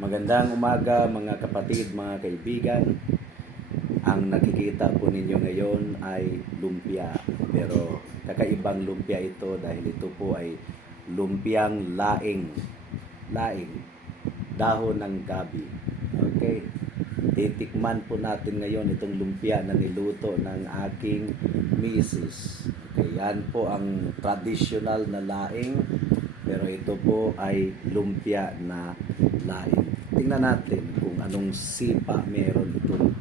Magandang umaga mga kapatid, mga kaibigan. Ang nakikita po ninyo ngayon ay lumpia. Pero kakaibang lumpia ito dahil ito po ay lumpiang laing. Laing. Dahon ng gabi. Okay. Titikman po natin ngayon itong lumpia na niluto ng aking misis. Okay, yan po ang traditional na laing. Pero ito po ay lumpia na laing. Tingnan natin kung anong sipa meron itong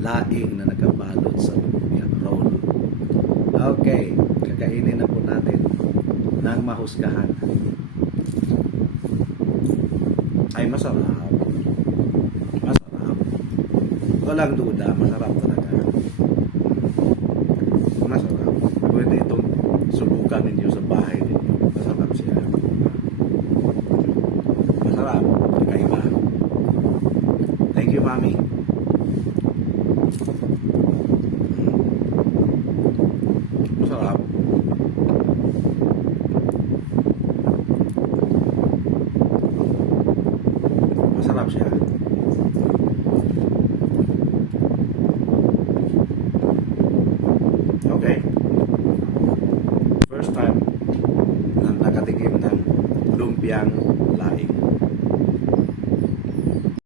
laing na nakabalot sa lumpia roll. Okay, kakainin na po natin ng mahusgahan. Ay, masarap. Masarap. Walang duda, masarap talaga. Masarap. Pwede itong subukan ninyo sa bahay ninyo. Masarap siya. Masarap. Kakaiba. Thank you, Mami. Masarap. Masarap siya. Okay. First time na nakatikim ng lumpiang